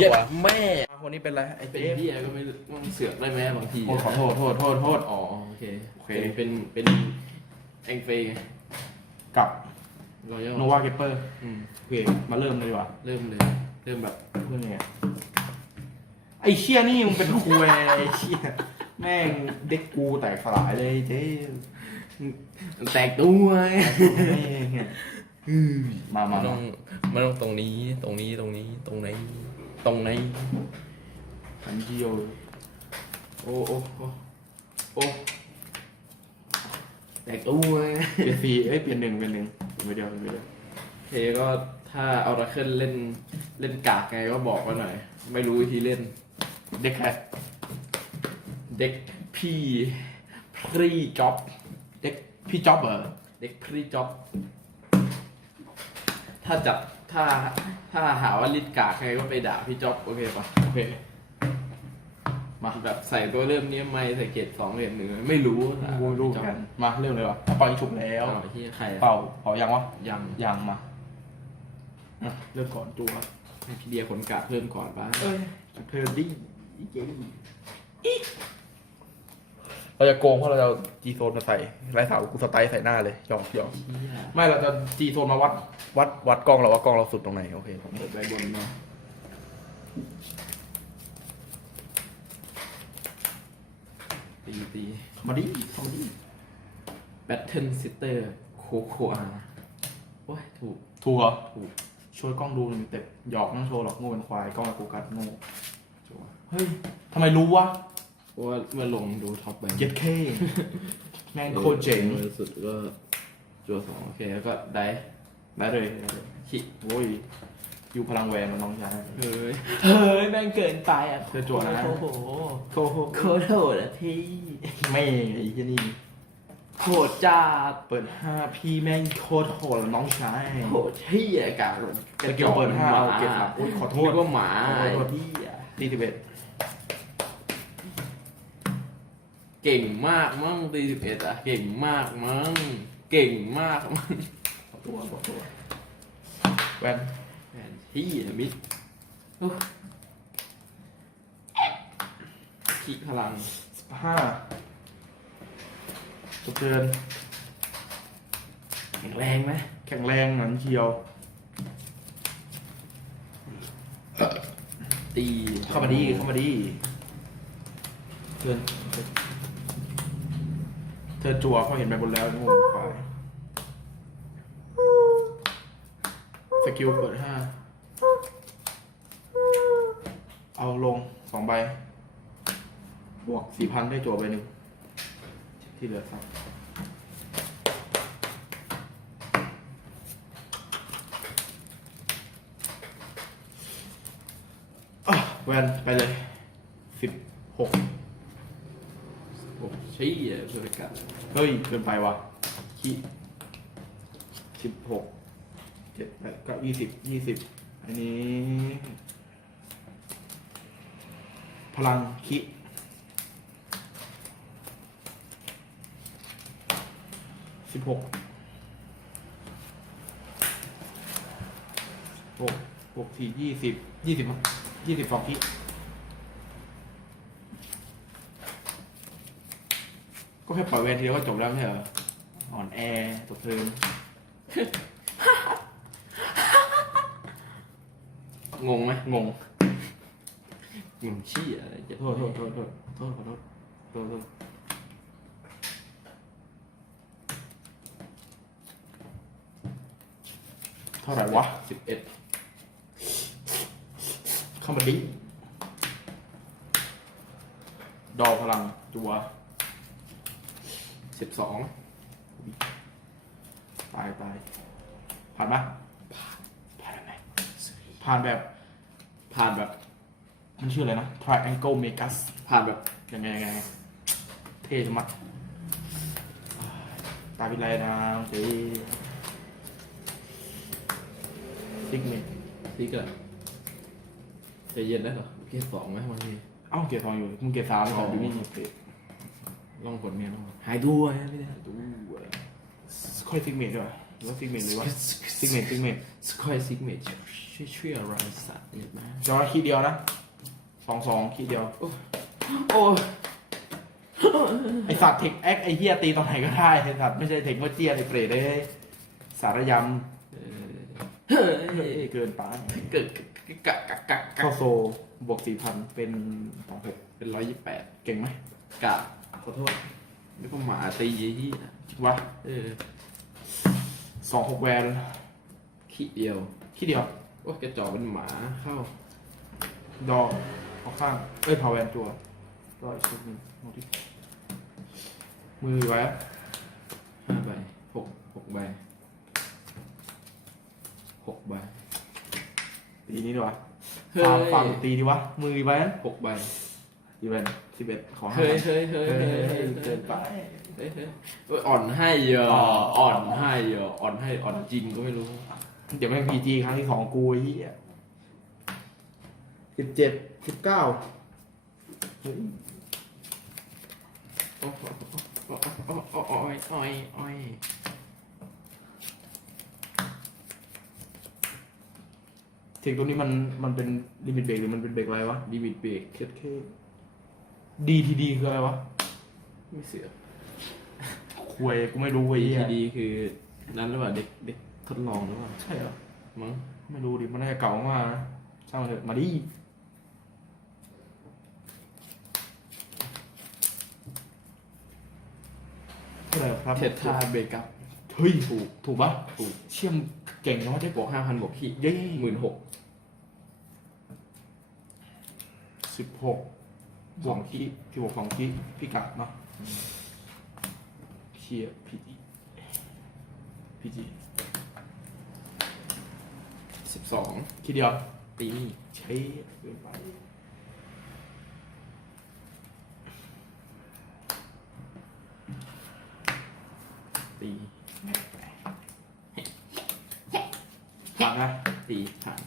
เหี้ยแม่คนนี้เป็นไรไอ้เป็นเจ๊พี่ก็ไม่รู้มันเสือกได้ไหมบางทีโอ้ขอโทษโทษโทษโทษอ๋อโอเคโอเค เป็นเป็นเป็นเอ็งเฟย์ไงกับรอยัลโนวาเกเปอร์อืมโอเคมาเริ่มเลยดีกว่าเริ่มเลย เริ่มแบบเพื่อนยังไงไอ้เชี่ยนี่มึงเป็นคุยไอ้เชี่ยแม่งเด็กกูแตกสลายเลยเจ๊แตกตัวไงแม่งเนี่ยมามามันต้มาองมันต้องตรงนี้ตรงนี้ตรงนี้ตรงไหน ตรงไหนขันเจียวโอ้โอ้โอ้โอ้แตกตัวไงเปลี่ยนสี่เอ้ยเปลี่ยนหนึ่งเป็นหนึ่งเปลี่ยนไปเดียวเปลี่ยนไปเดียวเทก็ถ้าเอาราเคิลเล่นเล่นกากไงก็บอกมาหน่อย ไม่รู้วิธีเล่น เด็กแคทเด็กพี่พรีจ็อบเด็กพี่จ๊อบเหรอเด็กพรีจ็อบถ้าจับ ถ้าถ้าหาว่าลิดกากใครก็ไปด่าพี่จ็อบโอเคปะโอเคมาแบบใส่ตัวเริ่มนี้ไม่ใส่เกรดสองเกรดหนึ่งไม่รู้กูรู้เหมือนกันมาเริ่มเลยวะเอาเป่ายิงฉุบแล้วเอาที่ใครอะเป่าเป่ายังวะยังยังมาอะเริ่มก่อนตัวให้พี่เดียขนกาเพิ่มก่อนบ้างเอ้ยเธอดิเจ๊ เราจะโกงเพราะเราจะจีโซนมาใส่ไรสาวกูสไตล์ใส่หน้าเลยหยอกหยอกไม่เราจะจีโซนมาวัด วัดวัดกล้องเราว่ากล้องเราสุดตรงไหนโอเคผมเปิดใบบนเนาะตีตีเข้ามาดิเข้ามาดิแบทเทิลซิสเตอร์โคโคอาโอ้ยถูกถูกเหรอถูกช่วยกล้องดูหนึ่งเต็บหยอกนั่งโชว์หรอกโง่เป็นควายกล้องเราโฟกัสโง่จัวเฮ้ยทำไมรู้วะ เพราะว่าเมื่อลงดูท็อปไปเจ็ดเคแม่งโคตรเจ๋งออสุดก็จัวสองโอเคแล้วก็ได้ได้เลยคิโอ้ยอยู่พลังแวนมันน้องชายเฮ้ยเฮ้ยแม่งเกินไปอะเธอจั่วนะโอ้โหโอ้โหโคตรโหดอะพี่ ไม่ไอ้ที่นี่โหดจัดเปิดห้าพี่แม่งโคตรโหดแล้วน้องชายโหดที่อากาศสกิลเปิดห้าเอาเก็บหลังอุ๊ยขอโทษนึกว่าหมาขอโทษไอ้พี่อะตีสิบเอ็ด เก่งมากมั้งตีสิบเอ็ดอะเก่งมากมั้งเก่งมากมั้งขอตัวขอตัวแวนแม่งที่อะมิดโอ้ขี้พลังสิบห้าจุดเกินแข็งแรงไหมแข็งแรงหนันเชียว ตีเข้ามาดีเข้ามาดีเทิร์น เธอจั่วเขาเห็นไปบนแล้วง่ควายสกิลเปิดห้าเอาลงสองใบ บวกสี่พันได้จั่วใบหนึ่งที่เหลือครับอะแวนไปเลยสิบหก ชี้อะบริการเฮ้ยเกินไปวะขี้สิบหกเจ็ดแปดเก้ายี่สิบยี่สิบอันนี้ พลังคิสิบหกหกหกสี่ยี่สิบยี่สิบมั้งยี่สิบสองคิ ก็แค่ปล่อยเวรทีเดียวก็จบแล้วไม่ใช่เหรออ่อนแอตกเทินงงไหมงงงงชี้อะไรจะโทษโทษโทษโทษโทษขอโทษโทษโทษเท่าไหร่วะสิบเอ็ดเข้ามาดิดอพลังจัว สิบสองตายตายผ่านปะผ่านผ่านไหมผ่านแบบ ผ่านแบบ มันชื่ออะไรนะ triangle megas ผ่านแบบยังไงยังไง เท่จังมัดตาพิไรนะเจ๊ซิกเมนที่เกิดใจเย็นได้เหรอเกียร์สองไหมบางทีเอ้าเกียร์ทองอยู่มึงเกียร์สามแต่อยู่นี่เกียร์ ลองกดเมียลองหายด้วยไม่ได้ดูค่อยซิกเมนด้วยหรือว่าซิกเมนหรือว่าซิกเมนซิกเมนสควอซิกเมจช่วยช่วยอะไรสัตว์เนี่ยนะจอคีย์เดียวนะสองสองคีย์เดียวโอ้ไอสัตว์เทคแอคไอเฮียตีตอนไหนก็ได้ไอสัตว์ไม่ใช่เทคเมื่อเจียนไอเปรตเลยสารยเฮ้ยำเฮ้ยเกินไปเกิดกะกะกะกะเข้าโซบวกสี่พันเป็นสองหกเป็นร้อยยี่สิบแปดเก่งไหมกะ ขอโทษแล้วก็หมาตียี่ยี่นะวะเออสองหกแวนขี้เดียวคีย์เดียวโอ้กระจอกเป็นหมาเข้า ดอกออกข้าง เอ้ยพาวแวนตัวรออีกชุดหนึ่งโน้ตที่มือไว้ห้าใบหกหกใบหกใบตีนี้ดีวะเฮ้ยฟาร์มฟาร์มตีดีวะ มือไว้หกใบ ดีแวนสิบเอ็ดขอห้าเฮ้ยพันเฮ้ยเฮ้ยเฮ้ยเฮ้ยเฮ้เฮ้ยยเกินไปเฮ้ยเฮ้ยเฮ้ยอ่อนให้เยอะอ๋ออ่อนให้เยอะอ่อนให้อ่อนจริงก็ไม่รู้ เดี๋ยวแม่งพีจีครั้งที่สองกูไอ้เหี้ยสิบเจ็ดสิบเก้าเฮ้ยโอ้โหโอ้โหโอ้โหโอ้ยโอ้ยโอ้ยเทคตัวนี้มันมันเป็นลิมิตเบรกหรือมันเป็นเบรกอะไรวะดีบิดเบรกเคสเค ดีทีดีคืออะไรวะไม่เสือกควยกูไม่รู้ไอ้ดีเหี้ยทีดีคือนั้นหรือเปล่าเด็กเด็กทดลองหรือเปล่าใช่เหรอ มั้งไม่รู้ดิ มันน่าจะเก่ามากนะช่างมันเถอะมาดิเท่าไหร่ครับเทสทาเบรกอัพเฮ้ยถูก ถูกปะถูกเชี่ยมเก่งนะว่าได้บวกห้าพันบวกขี้เย้หมื่นหกสิบหก สองคีสิบหกสองคีพี่กัดเนาะเชียพีจีพีจีสิบสองคีเดียวตีนี่ใช้เกินไป ตี ผ่านนะ ตีผ่าน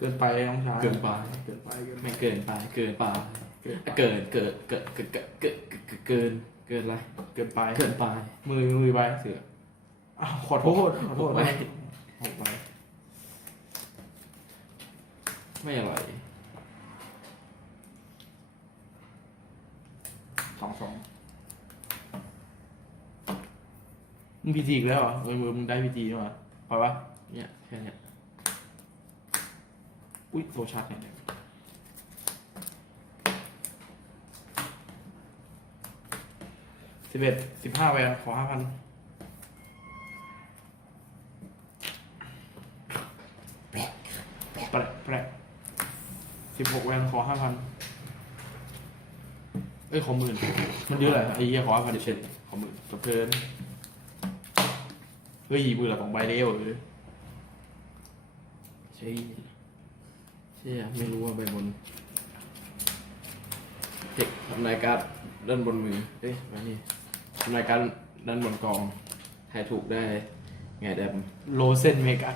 เกินไปน้องชายเกินไป เกินไปเกินไปไม่เกินไป เกินไป เกินเกินเกินเกินเกินเกินเกินเกินเกินอะไรเกินไปเกินไปมือมือไปเสืออ้าวขอโทษขอโทษหกใบหกใบไม่อร่อยสองสองมึงพีจีอีกแล้วเหรอเออมือมึงได้พีจีใช่ไหมพอปะเนี่ยแค่เนี้ย อุ้ยโซชาร์จเนี่ยสิบเอ็ดสิบห้าแวนขอห้าพันแปะแปะสิบหกแวนขอห้าพันเอ้ยขอหมื่นมันเยอะเลยไอ้เหี้ยขอห้าพันเฉยขอหมื่นจบเกินเฮ้ยมือละสองใบเดียวเลยใช่ ใช่ไม่รู้ว่าใบบนเทคทำนายการดด้านบนมือเอ้ยมานี่ทำนายการดด้านบนกองทายถูกได้ไงแดมโลเซนเมกะ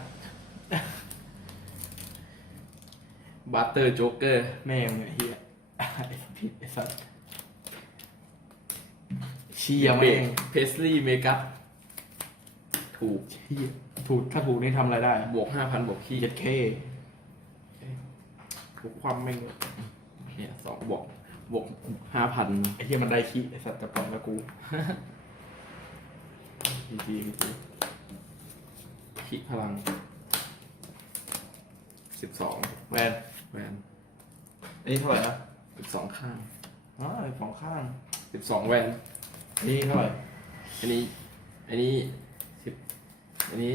บัตเตอร์โจ๊กเกอร์แม่งเนี่ยเฮียไอ้ผิดไอ้สัสเชียเบแม่งเพสลีย์เมกัถูกเฮียถูกถ้าถูกนี่ทำอะไรได้ บวกห้าพันบวกขี้เจ็ดเคถู กความแม่งเนี่ยสองบวกบวกห้าพันไอ้เฮียมันได้ขี้ไอ้สัตว์จะปล่อยแล้วกูพีจีพีจีขี้พลังสิบสองแวนแวนอันนี้เท่าไหร่นะสิบสองข้างอ๋อสองข้างสิบสองแวนอันนี้เท่าไหร่อันนี้อันนี้สิบอันนี้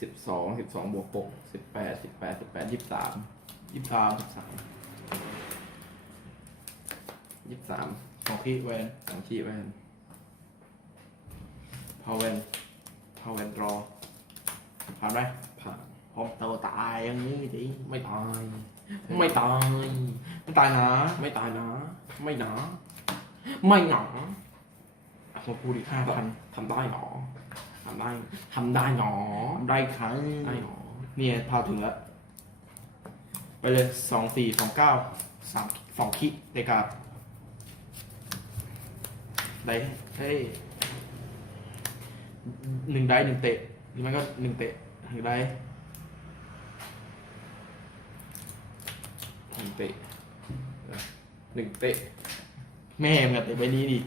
สิบสองสิบสองบวกหกสิบแปดสิบแปดสิบแปดยี่สิบสาม ยี่สิบสามสามยี่สิบสามสองขี้แวนสองขี้แวนพาวแวนพาวแวนรอผ่านไหมผ่านพร้อมเตาตายอย่างนี้ดิไม่ตาย ไม่ตายไม่ตายนะ ไม่ตายนะ ไม่หนาไม่หนามาพูดอีกห้าพันทำได้หรอทำได้ทำได้หรอได้ครั้งได้หรอเนี่ยพาถึงแล้ว ไปเลยสองสี่สองเก้าสามสองคิเดกาดได้เฮ้ยหนึ่งได้หนึ่งเตะหรือไม่ก็หนึ่งเตะหนึ่งได้หนึ่งเตะหนึ่งเตะ แม่มึงอะเตะใบนี้ดิ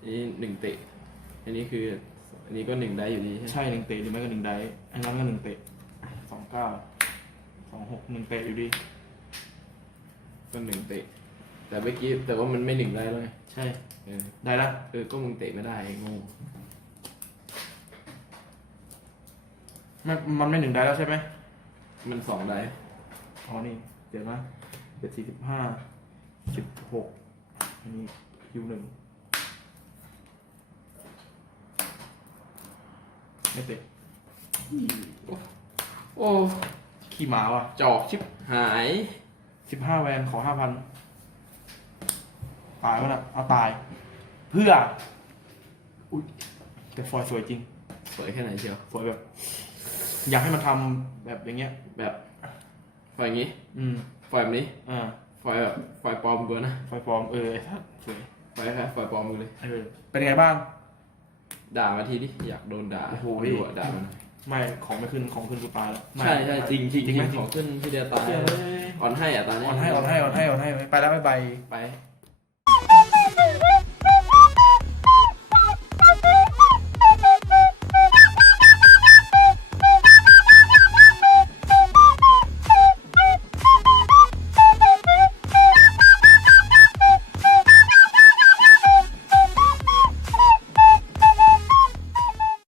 อันนี้หนึ่งเตะ อันนี้คือ อันนี้ก็หนึ่งได้อยู่ดีใช่ไหมใช่หนึ่งเตะหรือไม่ก็หนึ่งได้อันนั้นก็หนึ่งเตะสองเก้า สองหกหนึ่งเตะอยู่ดี ก็หนึ่งเตะ แต่เมื่อกี้แต่ว่ามันไม่หนึ่งได้แล้วไงใช่ เออได้ละเออก็มึงเตะไม่ได้ไอ้โงูมันมันไม่หนึ่งได้แล้วใช่ไหมมันสองได้อ๋อนี่ เดี๋ยวนะเจ็ดสี่สิบห้าสิบหกอันนี้คิวหนึ่งไม่เตะโอ้ ขี้หมาว่ะจอกชิบหายสิบห้าแวนขอห้าพันตายวะนะเอาตาย เพื่ออุ้ยแต่ฟอยสวยจริง สวยแค่ไหนเชียวสวยแบบ อยากให้มันทำแบบอย่างเงี้ย แบบไฟอย่างงี้อืมไฟแบบนี้อ่าไฟแบบไฟปลอมกว่านะไฟปลอมเออไอ้สัสสวยไฟแค่ไฟปลอมมือเลย เออเป็นไงบ้าง ด่ามาทีดิอยากโดนด่าโอ้โหดูอะด่ามัน ไม่ของไม่ขึ้นของขึ้นกูตายแล้วไม่ใช่ใช่จริงจริงจริงไหมของขึ้นที่เดียวตายเชื่อเลยอ่อนให้อะตอนนี้อ่อนให้อ่อนให้อ่อนให้อ่อนให้ไปแล้วบ๊ายบายไป